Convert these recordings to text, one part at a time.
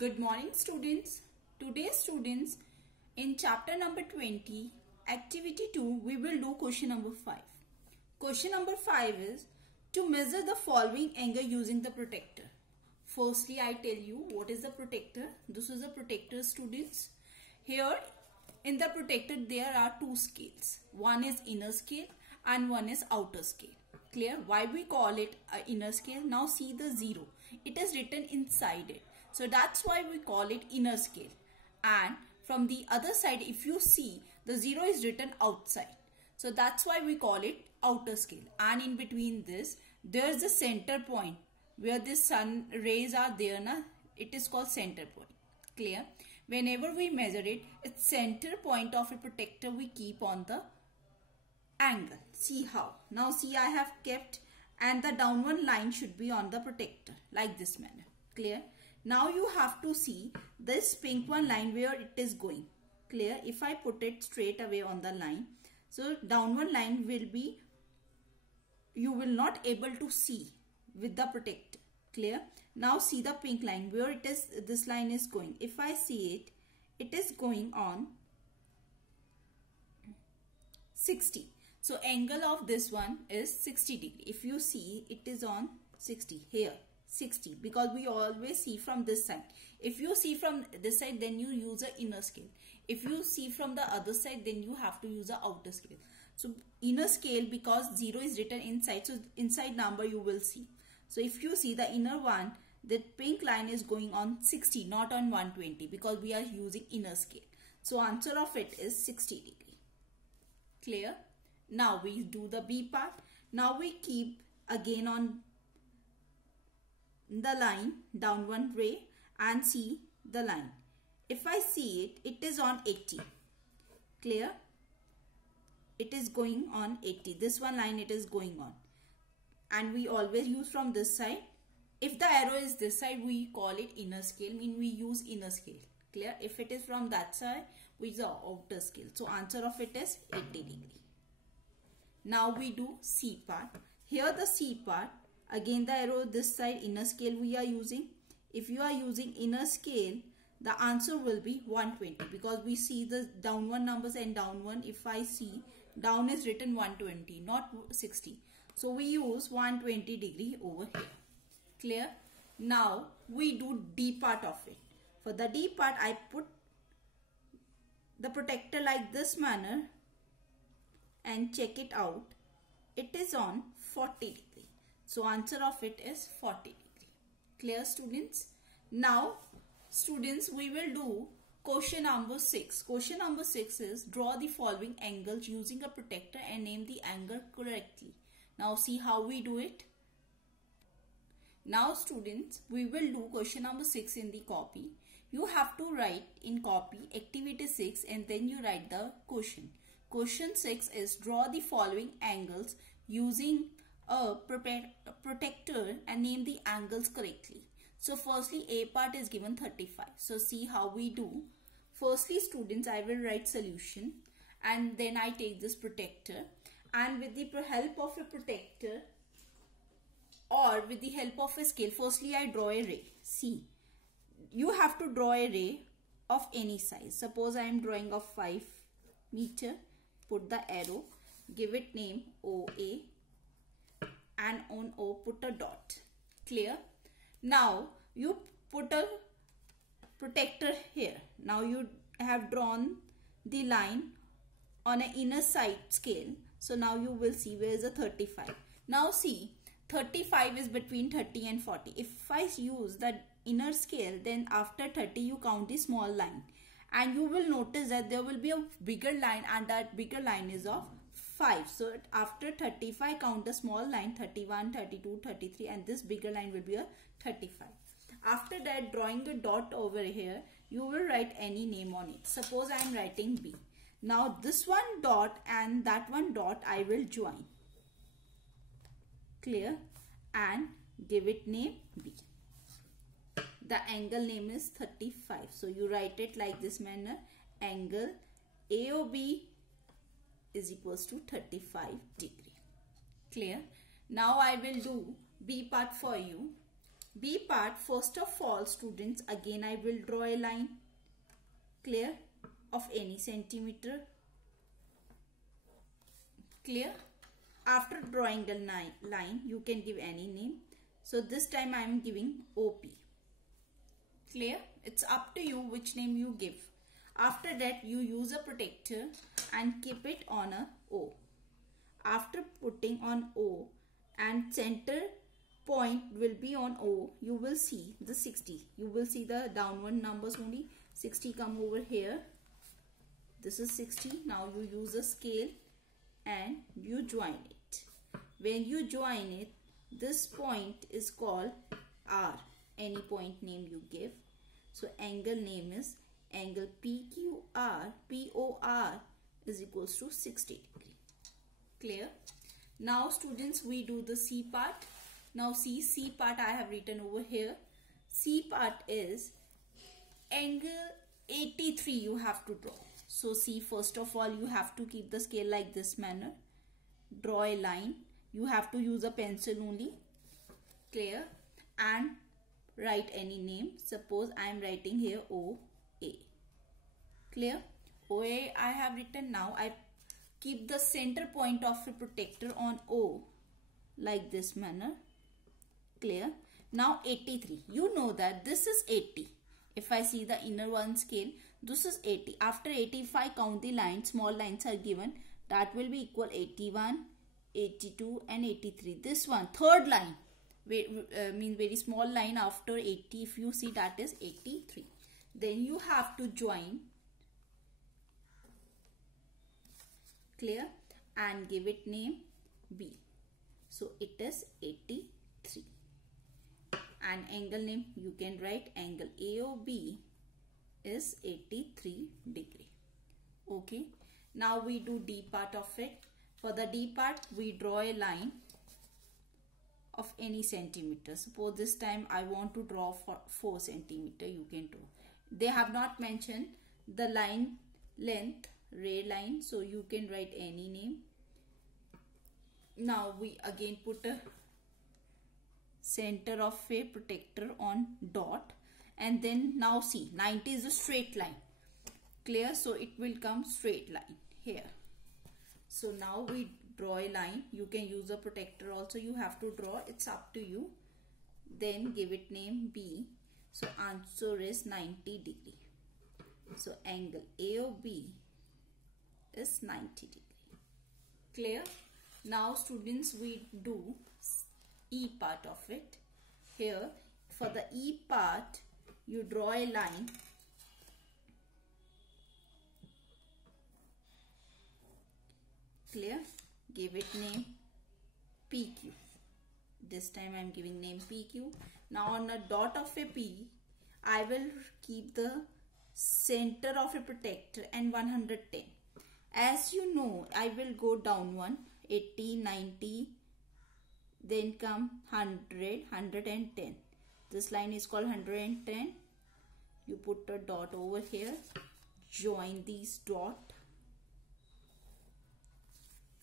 Good morning students. Today students, in chapter number 20, activity 2, we will do question number 5. Question number 5 is to measure the following angle using the protractor. Firstly, I tell you what is the protractor. This is the protractor students. Here in the protractor there are two scales. One is inner scale and one is outer scale. Clear? Why we call it inner scale? Now see the 0. It is written inside it. So that's why we call it inner scale. And from the other side, if you see, the 0 is written outside. So that's why we call it outer scale. And in between this, there's the center point where the sun rays are there. It is called center point. Clear? Whenever we measure it, its center point of a protractor we keep on the angle. See how? Now see, I have kept, and the downward line should be on the protractor like this manner. Clear? Now you have to see this pink one line where it is going. Clear? If I put it straight away on the line, so downward line will be, you will not able to see with the protractor. Clear? Now see the pink line where it is, this line is going. If I see it, it is going on 60. So angle of this one is 60 degree. If you see, it is on 60 here. 60, because we always see from this side. If you see from this side, then you use an inner scale. If you see from the other side, then you have to use an outer scale. So inner scale, because 0 is written inside, so inside number you will see. So if you see the inner one, the pink line is going on 60, not on 120, because we are using inner scale. So answer of it is 60 degree. Clear? Now we do the B part. Now we keep again on the line, downward ray, and see the line. If I see it, it is on 80. Clear? It is going on 80. This one line it is going on. And we always use from this side. If the arrow is this side, we call it inner scale, mean we use inner scale. Clear? If it is from that side, we use the outer scale. So answer of it is 80 degree. Now we do C part. Here the C part, again the arrow this side, inner scale we are using. If you are using inner scale, the answer will be 120, because we see the downward numbers and downward. If I see, down is written 120, not 60. So we use 120 degree over here. Clear? Now we do D part of it. For the D part, I put the protractor like this manner and check it out. It is on 40 degree. So answer of it is 40 degree. Clear students? Now students, we will do question number 6. Question number 6 is draw the following angles using a protractor and name the angle correctly. Now see how we do it. Now students, we will do question number 6 in the copy. You have to write in copy activity 6 and then you write the question. Question 6 is draw the following angles using a protractor and name the angles correctly. So firstly, A part is given 35. So see how we do. Firstly students, I will write solution and then I take this protractor, and with the help of a protractor or with the help of a scale, firstly I draw a ray. See, you have to draw a ray of any size. Suppose I am drawing of 5 meter. Put the arrow, give it name OA, and on O put a dot. Clear? Now you put a protractor here. Now you have drawn the line on an inner side scale. So now you will see where is the 35. Now see, 35 is between 30 and 40. If I use the inner scale, then after 30 you count the small line. And you will notice that there will be a bigger line, and that bigger line is of 5. So after 35 count the small line, 31, 32, 33, and this bigger line will be a 35. After that, drawing a dot over here, you will write any name on it. Suppose I am writing B. Now this one dot and that one dot I will join. Clear? And give it name B. The angle name is 35. So you write it like this manner. Angle AOB is equals to 35 degree. Clear? Now I will do B part for you. B part, first of all students, again I will draw a line, clear, of any centimeter, clear. After drawing the line, you can give any name. So this time I am giving OP, clear. It's up to you which name you give. After that you use a protector and keep it on a O. After putting on O and center point will be on O, you will see the 60. You will see the downward numbers only. 60 come over here. This is 60. Now you use a scale and you join it. When you join it, this point is called R. Any point name you give. So angle name is angle POR is equals to 60 degree. Clear? Now students, we do the C part. Now see, C part I have written over here. C part is angle 83 you have to draw. So see, first of all you have to keep the scale like this manner. Draw a line. You have to use a pencil only. Clear? And write any name. Suppose I am writing here OA. Clear? OA I have written. Now I keep the center point of a protector on O like this manner. Clear? Now 83. You know that this is 80. If I see the inner one scale, this is 80. After 80, if I count the lines, small lines are given. That will be equal 81, 82 and 83. This one, third line, means very small line after 80. If you see, that is 83. Then you have to join, clear, and give it name B. So it is 83. And angle name you can write angle AOB is 83 degree. Okay. Now we do D part of it. For the D part, we draw a line of any centimeter. Suppose this time I want to draw for 4 centimeter. You can draw. They have not mentioned the line length, ray line. So you can write any name. Now we again put a center of a protector on dot. And then now see, 90 is a straight line. Clear? So it will come straight line here. So now we draw a line. You can use a protector also. You have to draw. It's up to you. Then give it name B. So answer is 90 degree. So angle AOB is 90 degree. Clear? Now students, we do E part of it. Here for the E part, you draw a line. Clear? Give it name PQ. This time I am giving name PQ. Now on a dot of a P, I will keep the center of a protector and 110. As you know, I will go down one, 80, 90, then come 100, 110. This line is called 110. You put a dot over here. Join these dot.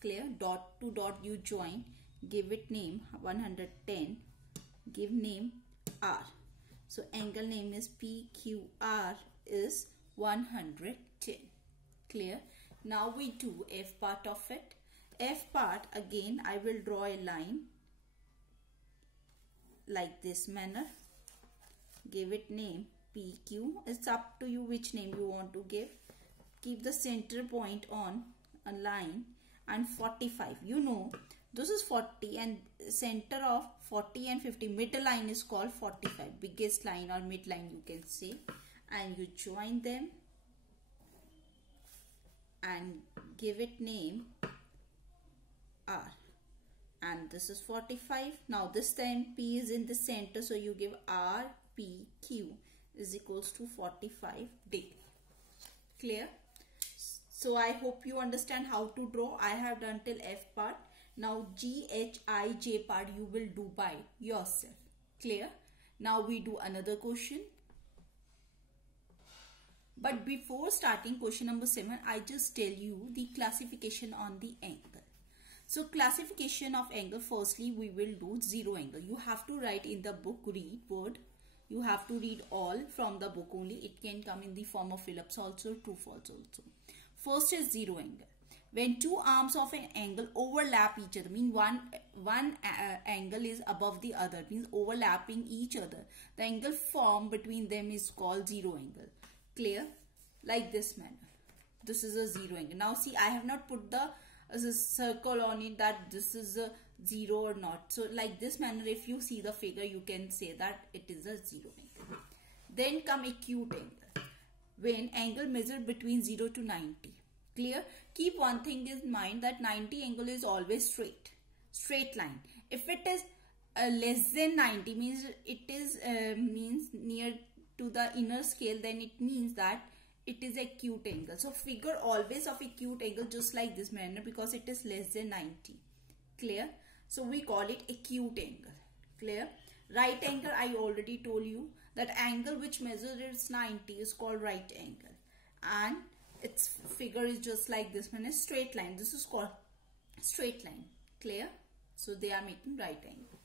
Clear? Dot to dot you join. Give it name 110. Give name R. So angle name is PQR is 110. Clear? Now we do F part of it. F part, again I will draw a line like this manner. Give it name PQ. It's up to you which name you want to give. Keep the center point on a line and 45. You know this is 40 and center of 40 and 50. Middle line is called 45. Biggest line or mid line you can say. And you join them and give it name R. And this is 45. Now this time P is in the center, so you give R P Q is equals to 45 degree. Clear? So I hope you understand how to draw. I have done till F part. Now G, H, I, J part you will do by yourself. Clear? Now we do another question. But before starting question number 7, I just tell you the classification on the angle. So classification of angle, firstly we will do zero angle. You have to write in the book, read word. You have to read all from the book only. It can come in the form of ellipse also, true false also. First is zero angle. When two arms of an angle overlap each other, mean one angle is above the other, means overlapping each other. The angle formed between them is called zero angle. Clear? Like this manner. This is a zero angle. Now see, I have not put the circle on it that this is a zero or not. So like this manner, if you see the figure, you can say that it is a zero angle. Then come acute angle. When angle measured between 0 to 90. Clear? Keep one thing in mind, that 90 angle is always straight line. If it is less than 90, means it is means near to the inner scale, then it means that it is acute angle. So figure always of acute angle just like this manner, because it is less than 90. Clear? So we call it acute angle. Clear? Right angle, I already told you that angle which measures 90 is called right angle, and its figure is just like this one, is straight line. This is called straight line. Clear? So they are making right angle.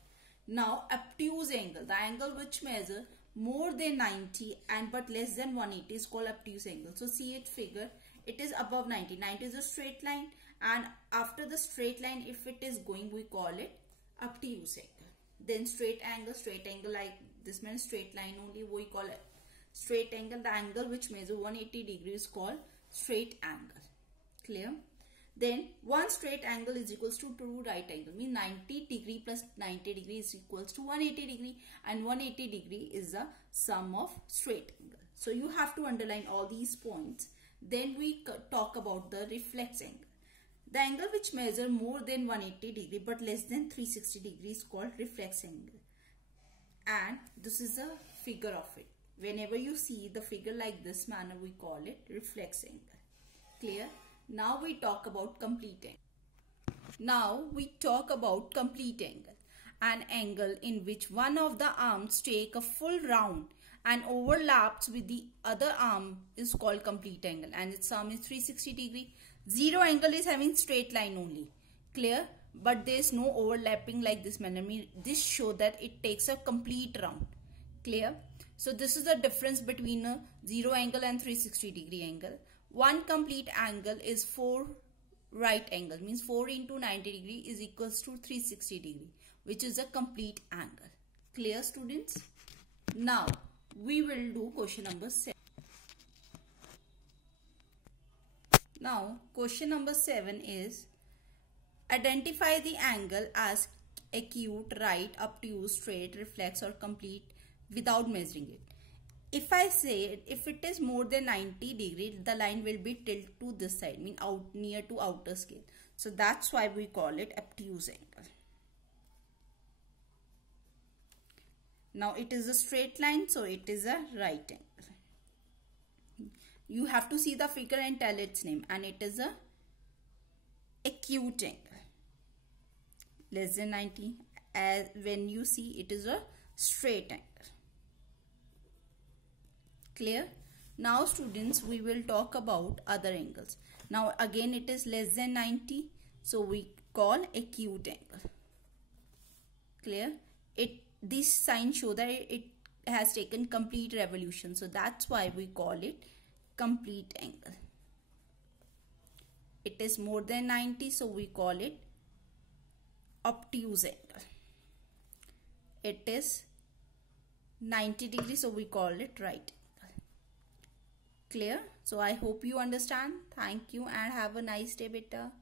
Now obtuse angle, the angle which measure more than 90 and but less than 180 is called obtuse angle. So see it figure, it is above 90. 90 is a straight line, and after the straight line, if it is going, we call it obtuse angle. Then straight angle like this means straight line only, we call it straight angle. The angle which measure 180 degrees is called straight angle. Clear? Then one straight angle is equals to two right angle, means 90 degree plus 90 degree is equals to 180 degree, and 180 degree is the sum of straight angle. So you have to underline all these points. Then we talk about the reflex angle. The angle which measure more than 180 degree but less than 360 degree is called reflex angle, and this is a figure of it. Whenever you see the figure like this manner, we call it reflex angle. Clear? Now we talk about complete angle. An angle in which one of the arms take a full round and overlaps with the other arm is called complete angle, and its sum is 360 degree. Zero angle is having straight line only. Clear? But there is no overlapping like this manner. I mean, this show that it takes a complete round. Clear? So this is the difference between a zero angle and 360 degree angle. One complete angle is 4 right angle, means 4 into 90 degree is equals to 360 degree, which is a complete angle. Clear, students? Now we will do question number 7. Now question number 7 is identify the angle as acute, right, obtuse, straight, reflex or complete without measuring it. If I say if it is more than 90 degree, the line will be tilted to this side, mean out near to outer scale. So that's why we call it obtuse angle. Now it is a straight line, so it is a right angle. You have to see the figure and tell its name, and it is a acute angle. Less than 90, as when you see it is a straight angle. Clear? Now students, we will talk about other angles. Now again it is less than 90, so we call acute angle. Clear? This sign show that it has taken complete revolution, so that's why we call it complete angle. It is more than 90, so we call it obtuse angle. It is 90 degrees, so we call it right. Clear? So I hope you understand. Thank you and have a nice day, beta.